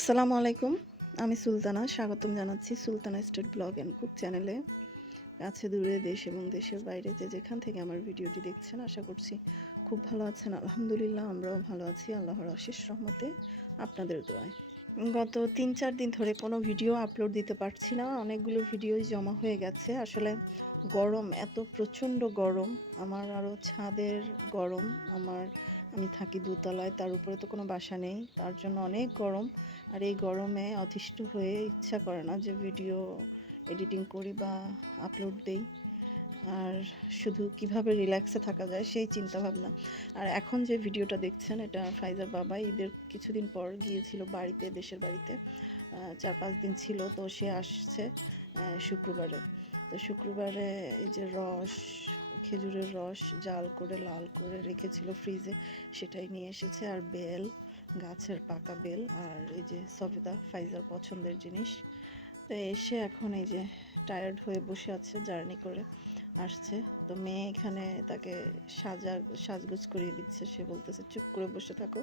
আসসালামু আলাইকুম। আমি সুলতানা, স্বাগতম জানাচ্ছি Sultana state blog and cook চ্যানেলে। কাছে, দূরে দেশ এবং দেশের বাইরে যে যেখান থেকে আমার ভিডিওটি দেখছেন, আশা করছি খুব ভালো আছেন। আলহামদুলিল্লাহ, আমরাও ভালো আছি, আল্লাহর অশেষ রহমতে, আপনাদের দোয়ায়। গত তিন চার দিন ধরে কোনো ভিডিও আপলোড দিতে পারছি না, অনেকগুলো ভিডিওই জমা হয়ে গেছে। আসলে গরম, এত প্রচণ্ড গরম, আমার আরও ছাদের গরম, আমার আমি থাকি দোতলায়, তার উপরে তো কোনো বাসা নেই। তার জন্য অনেক গরম, আর এই গরমে অতিষ্ঠ হয়ে ইচ্ছা করে না যে ভিডিও এডিটিং করি বা আপলোড দেই। আর শুধু কীভাবে রিল্যাক্সে থাকা যায় সেই চিন্তা ভাবনা আর এখন যে ভিডিওটা দেখছেন, এটা ফাইজার বাবা, ঈদের কিছুদিন পর গিয়েছিল বাড়িতে, দেশের বাড়িতে। চার পাঁচ দিন ছিল, তো সে আসছে শুক্রবারে। তো শুক্রবারে এই যে রস খেজুরের রস জাল করে, লাল করে রেখেছিল ফ্রিজে। সেটাই নিয়ে এসেছে। আর বেল, গাছের পাকা বেল আর এই যে সবেদা, ফাইজার পছন্দের জিনিস। তো এসে এখন এই যে টায়ার্ড হয়ে বসে আছে জার্নি করে আসছে। তো মেয়ে এখানে তাকে সাজা, সাজগোজ করিয়ে দিচ্ছে। সে বলতেছে, চুপ করে বসে থাকো,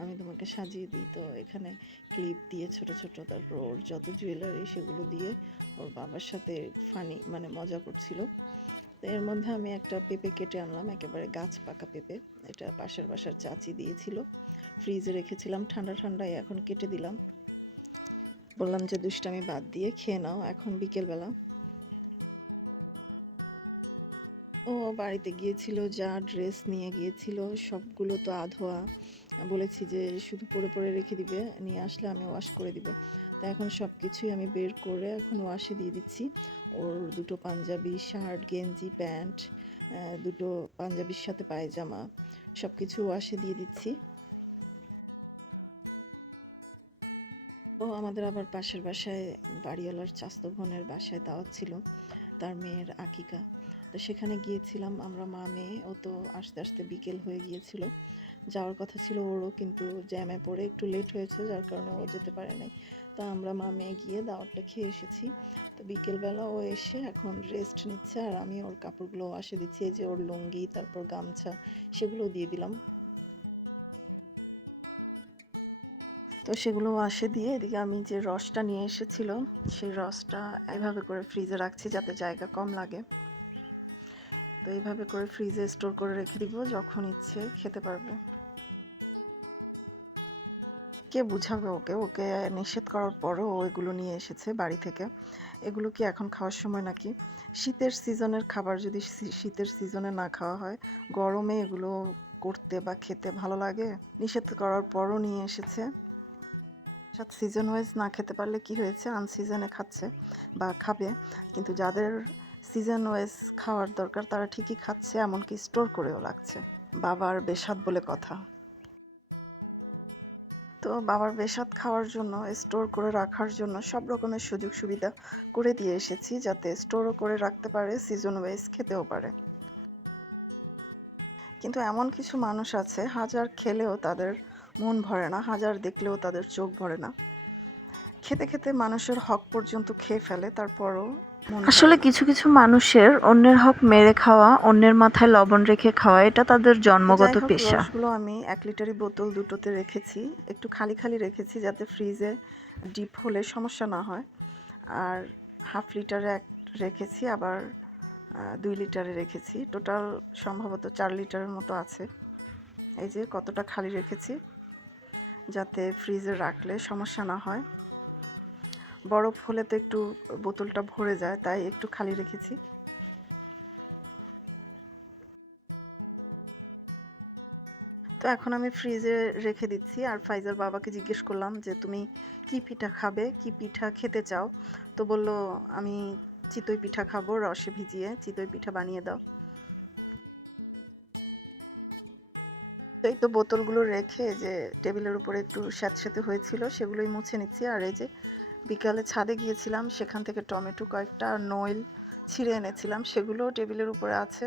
আমি তোমাকে সাজিয়ে দিই। তো এখানে ক্লিপ দিয়ে ছোট ছোট তারপর ওর যত জুয়েলারি সেগুলো দিয়ে ওর বাবার সাথে ফানি মানে মজা করছিল। তো এর মধ্যে আমি একটা পেঁপে কেটে আনলাম, একেবারে গাছ পাকা পেঁপে। এটা পাশের বাসার চাচি দিয়েছিল। ফ্রিজে রেখেছিলাম, ঠান্ডা ঠান্ডায় এখন কেটে দিলাম। বললাম যে দুষ্টামি বাদ দিয়ে খেয়ে নাও, এখন বিকেলবেলা। ও বাড়িতে গিয়েছিল, যা ড্রেস নিয়ে গিয়েছিল, সবগুলো তো আধোয়া। বলেছি যে শুধু পরে পরে রেখে দিবে, নিয়ে আসলে আমি ওয়াশ করে দিব। তো এখন সব কিছুই আমি বের করে এখন ওয়াশে দিয়ে দিচ্ছি। ওর দুটো পাঞ্জাবি শার্ট, গেঞ্জি, প্যান্ট দুটো পাঞ্জাবির সাথে পায়জামা সব কিছু ওয়াশে দিয়ে দিচ্ছি। ও আমাদের আবার পাশের বাসায় বাড়িওয়ালার চাস্ত বোনের বাসায় দাওয়াত ছিল, তার মেয়ের আকিকা। তো সেখানে গিয়েছিলাম আমরা, মা, মেয়ে, ও তো আস্তে আস্তে বিকেল হয়ে গিয়েছিল। যাওয়ার কথা ছিল ওরও, কিন্তু জ্যামে পড়ে একটু লেট হয়েছে, যার কারণে ও যেতে পারে নাই। তো আমরা মামে গিয়ে দাওয়াতটা খেয়ে এসেছি। তো বিকেলবেলা ও এসে এখন রেস্ট নিচ্ছে আর আমি ওর কাপড়গুলো আসে দিচ্ছি যে ওর লুঙ্গি, তারপর গামছা, সেগুলো দিয়ে দিলাম। তো সেগুলো আসে দিয়ে এদিকে আমি যে রসটা নিয়ে এসেছিল, সেই রসটা এভাবে করে ফ্রিজে রাখছি যাতে জায়গা কম লাগে। তো এইভাবে করে ফ্রিজে স্টোর করে রেখে দিব, যখন ইচ্ছে খেতে পারবে। কে বুঝাবে ওকে? ওকে নিষেধ করার পরও ও এগুলো নিয়ে এসেছে বাড়ি থেকে। এগুলো কি এখন খাওয়ার সময় নাকি? শীতের সিজনের খাবার যদি শীতের সিজনে না খাওয়া হয়, গরমে এগুলো করতে বা খেতে ভালো লাগে? নিষেধ করার পরও নিয়ে এসেছে। সাথে সিজন ওয়াইজ না খেতে পারলে কি হয়েছে? আনসিজনে খাচ্ছে বা খাবে। কিন্তু যাদের সিজন ওয়াইজ খাওয়ার দরকার তারা ঠিকই খাচ্ছে, এমনকি স্টোর করেও রাখছে। বাবার বেসাদ বলে কথা। তো বাবার বেসাদ খাওয়ার জন্য স্টোর করে রাখার জন্য সব রকমের সুযোগ সুবিধা করে দিয়ে এসেছি যাতে স্টোরও করে রাখতে পারে সিজন ওয়াইজ খেতেও পারে। কিন্তু এমন কিছু মানুষ আছে, হাজার খেলেও তাদের মন ভরে না, হাজার দেখলেও তাদের চোখ ভরে না। খেতে খেতে মানুষের হক পর্যন্ত খেয়ে ফেলে, তারপরও আসলে কিছু কিছু মানুষের অন্যের হক মেরে খাওয়া অন্যের মাথায় লবণ রেখে খাওয়া এটা তাদের জন্মগত পেশা। রসগুলো আমি এক লিটারি বোতল দুটোতে রেখেছি। একটু খালি খালি রেখেছি যাতে ফ্রিজে ডিপ হলে সমস্যা না হয়। আর হাফ লিটারে এক রেখেছি আবার দুই লিটারে রেখেছি। টোটাল সম্ভবত চার লিটারের মতো আছে। এই যে কতটা খালি রেখেছি যাতে ফ্রিজে রাখলে সমস্যা না হয়। বরফ হলে তো একটু বোতলটা ভরে যায়, তাই একটু খালি রেখেছি। তো এখন আমি ফ্রিজে রেখে দিচ্ছি আর ফাইজার বাবাকে জিজ্ঞেস করলাম যে, তুমি কি পিঠা খাবে? কি পিঠা খেতে চাও? তো বলল, আমি চিতই পিঠা খাব, রসে ভিজিয়ে চিতই পিঠা বানিয়ে দাও। এই তো বোতলগুলো রেখে যে টেবিলের উপরে একটু স্যাঁতস্যাঁতে হয়েছিল, সেগুলোই মুছে নিচ্ছি। আর এই যে বিকালে ছাদে গিয়েছিলাম, সেখান থেকে টমেটো কয়েকটা নইল ছিঁড়ে এনেছিলাম, সেগুলোও টেবিলের উপরে আছে।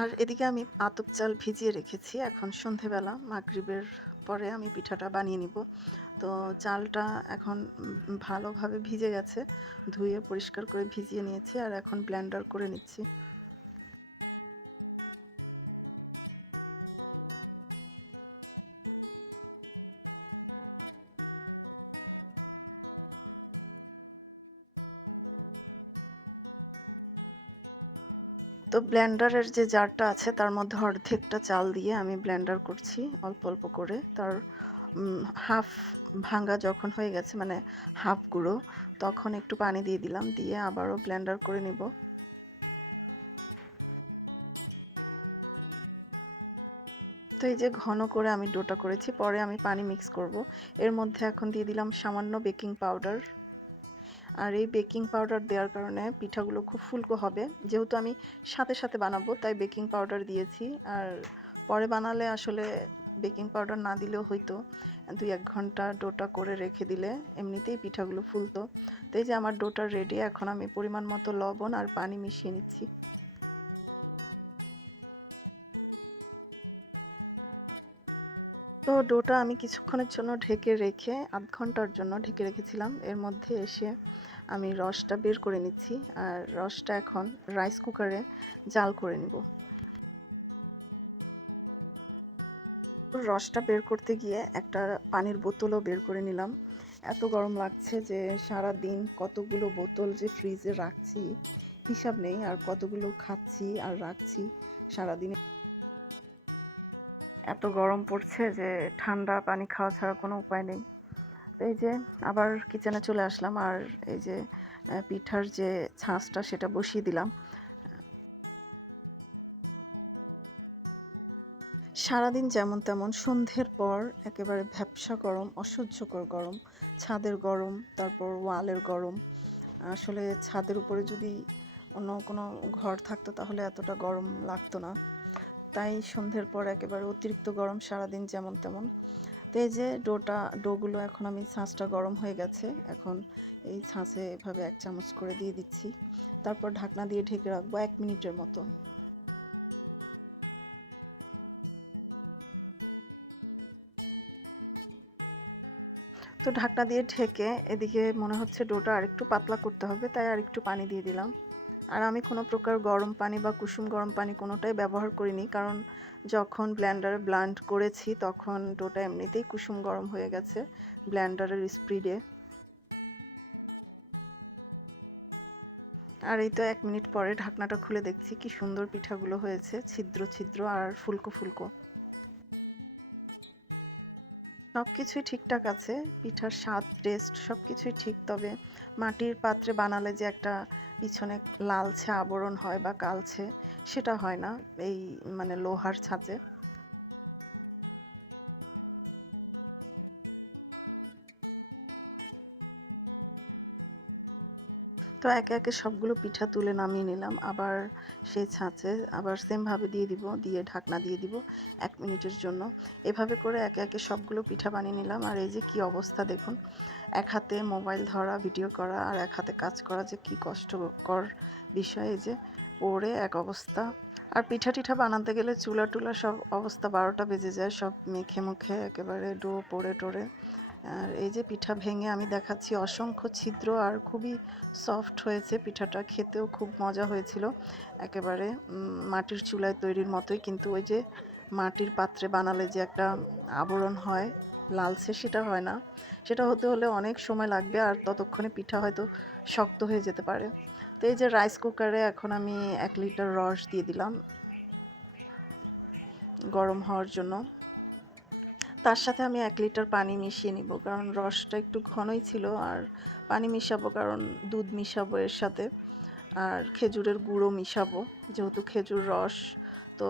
আর এদিকে আমি আতপ চাল ভিজিয়ে রেখেছি, এখন সন্ধেবেলা, মাগরিবের পরে আমি পিঠাটা বানিয়ে নিব। তো চালটা এখন ভালোভাবে ভিজে গেছে, ধুয়ে পরিষ্কার করে ভিজিয়ে নিয়েছি, আর এখন ব্লেন্ডার করে নিচ্ছি। তো ব্লেন্ডারের যে জারটা আছে, তার মধ্যে অর্ধেকটা চাল দিয়ে আমি ব্লেন্ডার করছি অল্প অল্প করে। তার হাফ ভাঙা যখন হয়ে গেছে মানে হাফ গুঁড়ো, তখন একটু পানি দিয়ে দিলাম, দিয়ে আবারও ব্লেন্ডার করে নিব। তো এই যে ঘন করে আমি ডোটা করেছি, পরে আমি পানি মিক্স করব। এর মধ্যে এখন দিয়ে দিলাম সামান্য বেকিং পাউডার। আর এই বেকিং পাউডার দেওয়ার কারণে পিঠাগুলো খুব ফুলকো হবে। যেহেতু আমি সাথে সাথে বানাবো, তাই বেকিং পাউডার দিয়েছি। আর পরে বানালে আসলে বেকিং পাউডার না দিলেও হয়তো দুই এক ঘণ্টা ডোটা করে রেখে দিলে এমনিতেই পিঠাগুলো ফুলতো। তো এই যে আমার ডোটা রেডি এখন আমি পরিমাণ মতো লবণ আর পানি মিশিয়ে নিচ্ছি। তো ডোটা আমি কিছুক্ষণের জন্য ঢেকে রেখে আধ ঘণ্টার জন্য ঢেকে রেখেছিলাম। এর মধ্যে এসে আমি রসটা বের করে নিচ্ছি আর রসটা এখন রাইস কুকারে জাল করে নিব। রসটা বের করতে গিয়ে একটা পানির বোতলও বের করে নিলাম। এত গরম লাগছে যে সারা দিন কতগুলো বোতল যে ফ্রিজে রাখছি, হিসাব নেই আর কতগুলো খাচ্ছি আর রাখছি সারাদিনে। এত গরম পড়ছে যে ঠান্ডা পানি খাওয়া ছাড়া কোনো উপায় নেই। তো এই যে আবার কিচেনে চলে আসলাম আর এই যে পিঠার যে ছাঁচটা সেটা বসিয়ে দিলাম। সারাদিন যেমন তেমন সন্ধ্যের পর একেবারে ভ্যাপসা গরম, অসহ্যকর গরম, ছাদের গরম, তারপর ওয়ালের গরম। আসলে ছাদের উপরে যদি অন্য কোনো ঘর থাকতো তাহলে এতটা গরম লাগতো না। তাই সন্ধ্যের পর একেবারে অতিরিক্ত গরম সারাদিন যেমন তেমন। তো এই যে ডোটা, ডোগুলো এখন আমি ছাঁচটা গরম হয়ে গেছে। এখন এই ছাঁচে এভাবে এক চামচ করে দিয়ে দিচ্ছি। তারপর ঢাকনা দিয়ে ঢেকে রাখব এক মিনিটের মতো। তো ঢাকনা দিয়ে ঢেকে এদিকে মনে হচ্ছে ডোটা আরেকটু পাতলা করতে হবে, তাই আর একটু পানি দিয়ে দিলাম। আর আমি কোনো প্রকার গরম পানি বা কুসুম গরম পানি কোনোটাই ব্যবহার করিনি, কারণ যখন ব্লেন্ডারে ব্লান্ড করেছি তখন ডোটা এমনিতেই কুসুম গরম হয়ে গেছে ব্লেন্ডারের স্পিডে আর এই তো এক মিনিট পরে ঢাকনাটা খুলে দেখছি কি সুন্দর পিঠাগুলো হয়েছে, ছিদ্র ছিদ্র আর ফুলকো ফুলকো। সব কিছুই ঠিকঠাক আছে। পিঠার স্বাদ টেস্ট সব কিছুই ঠিক, তবে মাটির পাত্রে বানালে যে একটা পিছনে লালচে আবরণ হয় বা কালছে, সেটা হয় না। এই মানে লোহার ছাঁচে। তো একে একে সবগুলো পিঠা তুলে নামিয়ে নিলাম। আবার সেই ছাঁচে আবার সেমভাবে দিয়ে দিব, দিয়ে ঢাকনা দিয়ে দিব এক মিনিটের জন্য। এভাবে করে একে একে সবগুলো পিঠা বানিয়ে নিলাম। আর এই যে কি অবস্থা দেখুন, এক হাতে মোবাইল ধরা, ভিডিও করা আর এক হাতে কাজ করা যে কি কষ্টকর বিষয় এই যে পড়ে এক অবস্থা। আর পিঠা টিঠা বানাতে গেলে চুলা টুলা সব অবস্থা বারোটা বেজে যায়, সব মেখে মুখে একেবারে ডো পড়ে টোড়ে আর এই যে পিঠা ভেঙে আমি দেখাচ্ছি অসংখ্য ছিদ্র আর খুবই সফট হয়েছে পিঠাটা, খেতেও খুব মজা হয়েছিল। একেবারে মাটির চুলায় তৈরির মতোই, কিন্তু ওই যে মাটির পাত্রে বানালে যে একটা আবরণ হয়, লালচে সেটা হয় না। সেটা হতে হলে অনেক সময় লাগবে আর ততক্ষণে পিঠা হয়তো শক্ত হয়ে যেতে পারে। তো এই যে রাইস কুকারে এখন আমি এক লিটার রস দিয়ে দিলাম গরম হওয়ার জন্য। তার সাথে আমি এক লিটার পানি মিশিয়ে নিব, কারণ রসটা একটু ঘনই ছিল আর পানি মিশাবো, কারণ দুধ মিশাবো এর সাথে। আর খেজুরের গুঁড়ো মিশাবো, যেহেতু খেজুর রস, তো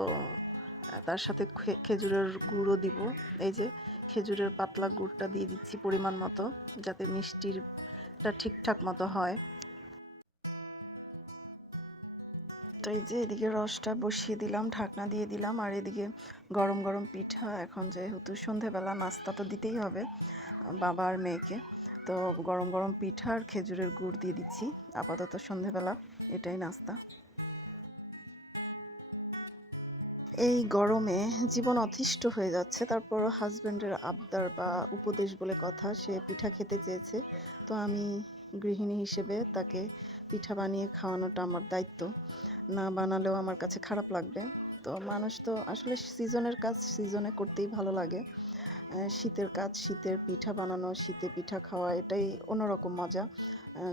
তার সাথে খেজুরের গুঁড়ো দিব। এই যে, খেজুরের পাতলা গুড়টা দিয়ে দিচ্ছি পরিমাণ মতো, যাতে মিষ্টিরটা ঠিকঠাক মতো হয়। তো এই যে এদিকে রসটা বসিয়ে দিলাম, ঢাকনা দিয়ে দিলাম, আর এদিকে গরম গরম পিঠা। এখন যেহেতু সন্ধেবেলা, নাস্তা তো দিতেই হবে বাবা আর মেয়েকে। তো গরম গরম পিঠা আর খেজুরের গুড় দিয়ে দিচ্ছি। আপাতত সন্ধেবেলা এটাই নাস্তা। এই গরমে জীবন অতিষ্ঠ হয়ে যাচ্ছে। তারপর হাজব্যান্ডের আবদার বা উপদেশ বলে কথা, সে পিঠা খেতে চেয়েছে। তো আমি গৃহিণী হিসেবে তাকে পিঠা বানিয়ে খাওয়ানোটা আমার দায়িত্ব। না বানালেও আমার কাছে খারাপ লাগবে। তো মানুষ তো আসলে সিজনের কাজ সিজনে করতেই ভালো লাগে। শীতের কাজ, শীতের পিঠা বানানো, শীতে পিঠা খাওয়া, এটাই অন্যরকম মজা।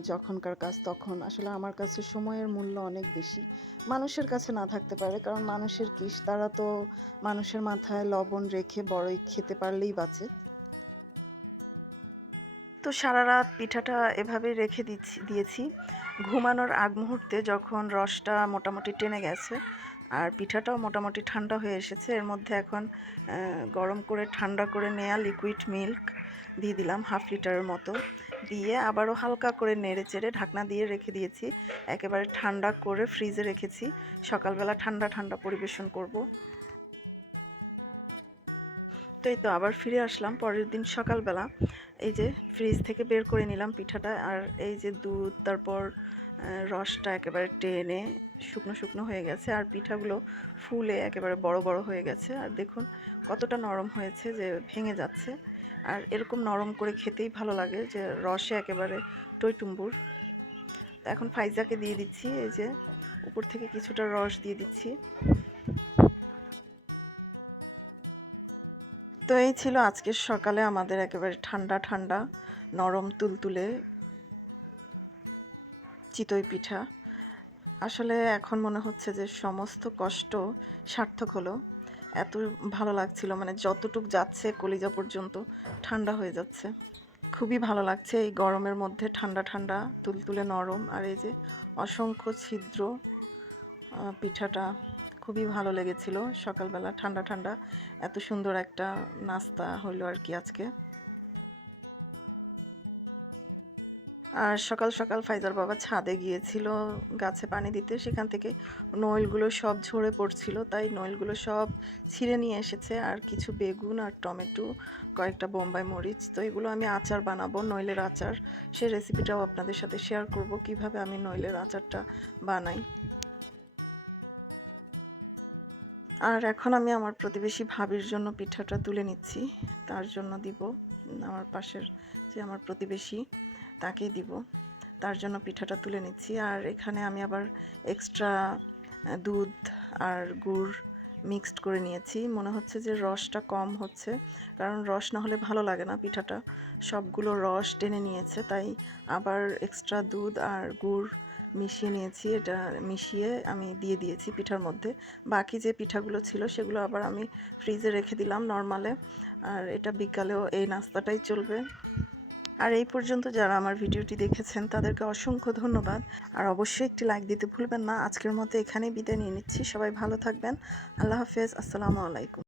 যখনকার কাজ তখন। আসলে আমার কাছে সময়ের মূল্য অনেক বেশি। মানুষের কাছে না থাকতে পারে, কারণ মানুষের কিস তারা তো মানুষের মাথায় লবণ রেখে বড়ই খেতে পারলেই বাঁচে। তো সারা রাত পিঠাটা এভাবে রেখে দিচ্ছি, দিয়েছি। ঘুমানোর আগ মুহূর্তে যখন রসটা মোটামুটি টেনে গেছে আর পিঠাটাও মোটামুটি ঠান্ডা হয়ে এসেছে, এর মধ্যে এখন গরম করে ঠান্ডা করে নেওয়া লিকুইড মিল্ক দিয়ে দিলাম হাফ লিটারের মতো। দিয়ে আবারও হালকা করে নেড়ে চেড়ে ঢাকনা দিয়ে রেখে দিয়েছি। একেবারে ঠান্ডা করে ফ্রিজে রেখেছি। সকালবেলা ঠান্ডা ঠান্ডা পরিবেশন করব। তো এই তো আবার ফিরে আসলাম পরের দিন সকালবেলা। এই যে ফ্রিজ থেকে বের করে নিলাম পিঠাটা, আর এই যে দুধ, তারপর রসটা একেবারে টেনে শুকনো শুকনো হয়ে গেছে, আর পিঠাগুলো ফুলে একেবারে বড় বড় হয়ে গেছে, আর দেখুন কতটা নরম হয়েছে যে ভেঙে যাচ্ছে। আর এরকম নরম করে খেতেই ভালো লাগে যে রসে একেবারে টইটুম্বুর। এখন ফাইজাকে দিয়ে দিচ্ছি, এই যে উপর থেকে কিছুটা রস দিয়ে দিচ্ছি। তো এই ছিল আজকের সকালে আমাদের একেবারে ঠান্ডা ঠান্ডা, নরম তুলতুলে চিতই পিঠা। আসলে এখন মনে হচ্ছে যে সমস্ত কষ্ট সার্থক হলো। এত ভালো লাগছিল মানে যতটুক যাচ্ছে কলিজা পর্যন্ত ঠান্ডা হয়ে যাচ্ছে। খুবই ভালো লাগছে এই গরমের মধ্যে ঠান্ডা ঠান্ডা, তুলতুলে নরম আর এই যে অসংখ্য ছিদ্র পিঠাটা। খুবই ভালো লেগেছিল। সকালবেলা ঠান্ডা ঠান্ডা, এত সুন্দর একটা নাস্তা হইল আর কি আজকে। আর সকাল সকাল ফাইজার বাবা ছাদে গিয়েছিল গাছে পানি দিতে। সেখান থেকে নইলগুলো সব ঝরে পড়ছিল, তাই নইলগুলো সব ছিঁড়ে নিয়ে এসেছে। আর কিছু বেগুন আর টমেটো, কয়েকটা বোম্বাই মরিচ, তো এগুলো আমি আচার বানাবো, নইলের আচার। সেই রেসিপিটাও আপনাদের সাথে শেয়ার করব, কীভাবে আমি নইলের আচারটা বানাই। আর এখন আমি আমার প্রতিবেশী ভাবির জন্য পিঠাটা তুলে নিচ্ছি। তার জন্য দিব আমার পাশের যে আমার প্রতিবেশী, তাকেই দিব। তার জন্য পিঠাটা তুলে নিচ্ছি। আর এখানে আমি আবার এক্সট্রা দুধ আর গুড় মিক্সড করে নিয়েছি। মনে হচ্ছে যে রসটা কম হচ্ছে, কারণ রস না হলে ভালো লাগে না পিঠাটা। সবগুলো রস টেনে নিয়েছে, তাই আবার এক্সট্রা দুধ আর গুড় মিশিয়ে নিয়েছি, এটা মিশিয়ে আমি দিয়ে দিয়েছি পিঠার মধ্যে। বাকি যে পিঠাগুলো ছিল সেগুলো আবার আমি ফ্রিজে রেখে দিলাম নর্মালে। আর এটা বিকালেও এই নাস্তাটাই চলবে। আর এই পর্যন্ত যারা আমার ভিডিওটি দেখেছেন, তাদেরকে অসংখ্য ধন্যবাদ। আর অবশ্যই একটি লাইক দিতে ভুলবেন না। আজকের মতো এখানেই বিদায় নিয়ে নিচ্ছি। সবাই ভালো থাকবেন। আল্লাহ হাফেজ। আসসালামু আলাইকুম।